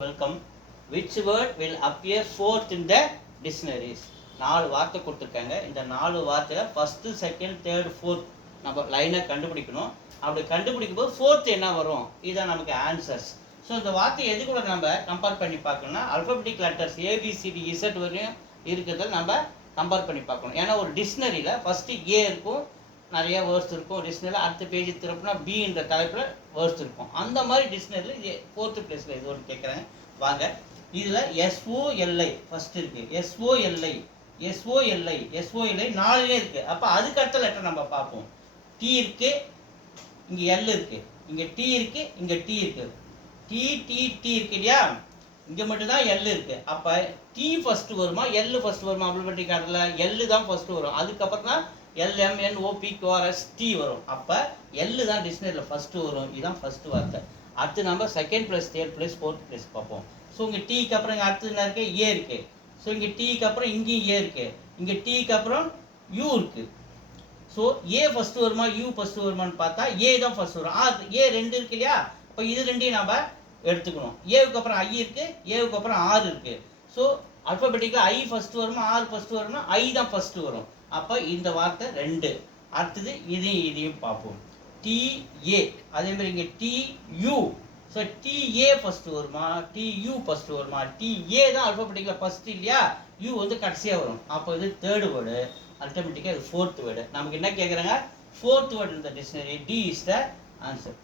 Welcome. Which word will appear fourth in the dictionaries? 4 வார்த்தை கொடுத்துருக்காங்க. இந்த 4 வார்த்தையில் ஃபஸ்ட்டு, செகண்ட், தேர்ட், ஃபோர்த் நம்ம லைனை கண்டுபிடிக்கணும். அப்படி கண்டுபிடிக்கும் போது ஃபோர்த் என்ன வரும்? இதுதான் நமக்கு ஆன்சர்ஸ். ஸோ இந்த வார்த்தை எது கூட நம்ம கம்பேர் பண்ணி பார்க்கணும்னா அல்ஃபபெட்டிக் லெட்டர்ஸ் ஏபிசிடி இசட் வரையும் இருக்கிறத நம்ம கம்பேர் பண்ணி பார்க்கணும். ஏன்னா ஒரு டிக்ஷனரியில் ஃபஸ்ட்டு ஏ இருக்கும், நிறைய வேர்ட்ஸ் இருக்கும். டிக்ஷனரியில் அடுத்த பேஜ் திருப்பினா பின்ற தலைப்பில் வேர்ட்ஸ் இருக்கும். அந்த மாதிரி டிக்ஷனரியில் இது ஃபோர்த்து பிளேஸில் இது ஒன்று கேட்குறாங்க. வாங்க, இதில் எஸ்ஓஎல்ஐ ஃபஸ்ட்டு இருக்குது. எஸ்ஓஎல்ஐ 4 இருக்குது. அப்போ அதுக்கு அடுத்த லெட்டர் நம்ம பார்ப்போம். டி இருக்குது, இங்கே எல் இருக்குது, இங்கே டி இருக்குது, இங்கே டி இருக்குது. டி இருக்கு இல்லையா? இங்கே மட்டும்தான் எல் இருக்குது. அப்போ டி ஃபஸ்ட்டு வருமா எல் ஃபஸ்ட்டு வருமா? அல்ஃபபெட்டிக் ஆர்டரில் எல் தான் ஃபஸ்ட்டு வரும். அதுக்கப்புறம் தான் LMNOPQRS T வரும். அப்போ எல் தான் டிக்ஷனரியில் ஃபஸ்ட்டு வரும். இதுதான் ஃபஸ்ட்டு வார்த்தை. அடுத்து நம்ம second plus, third plus, fourth plus பார்ப்போம். ஸோ இங்கே டீக்கு அப்புறம் இங்கே அடுத்து என்ன இருக்குது? ஏ இருக்குது. ஸோ இங்கே டீக்கு அப்புறம் இங்கேயும் ஏ இருக்குது. இங்கே டீக்கு அப்புறம் யூ இருக்குது. ஸோ ஏ ஃபஸ்ட்டு வருமா யூ ஃபஸ்ட்டு வருமானு பார்த்தா ஏ தான் ஃபஸ்ட்டு வரும். ஏ 2 இருக்கு இல்லையா? இப்போ இது ரெண்டையும் நம்ம எடுத்துக்கணும். ஏவுக்கு அப்புறம் ஐ இருக்குது, ஏவுக்கு அப்புறம் ஆர் இருக்குது. ஸோ அல்ஃபபெட்டிக்கில் ஐ ஃபஸ்ட்டு வருமா ஆர் ஃபஸ்ட்டு வருமா? ஐ தான் ஃபஸ்ட்டு வரும். அப்போ இந்த வார்த்தை 2. அடுத்தது இதையும் பார்ப்போம். டிஏ, அதே மாதிரி இங்கே டியூ. ஸோ டிஏ ஃபஸ்ட்டு வருமா டியூ ஃபஸ்ட்டு வருமா? டிஏ தான் அல்ஃபபெட்டிக்கில் ஃபஸ்ட்டு இல்லையா? யூ வந்து கடைசியாக வரும். அப்போ இது தேர்டு வேர்டு, ஆட்டோமேட்டிக்காக இது ஃபோர்த் வேர்டு. நமக்கு என்ன கேட்குறாங்க? ஃபோர்த் வேர்டு இந்த dictionary. D is the answer.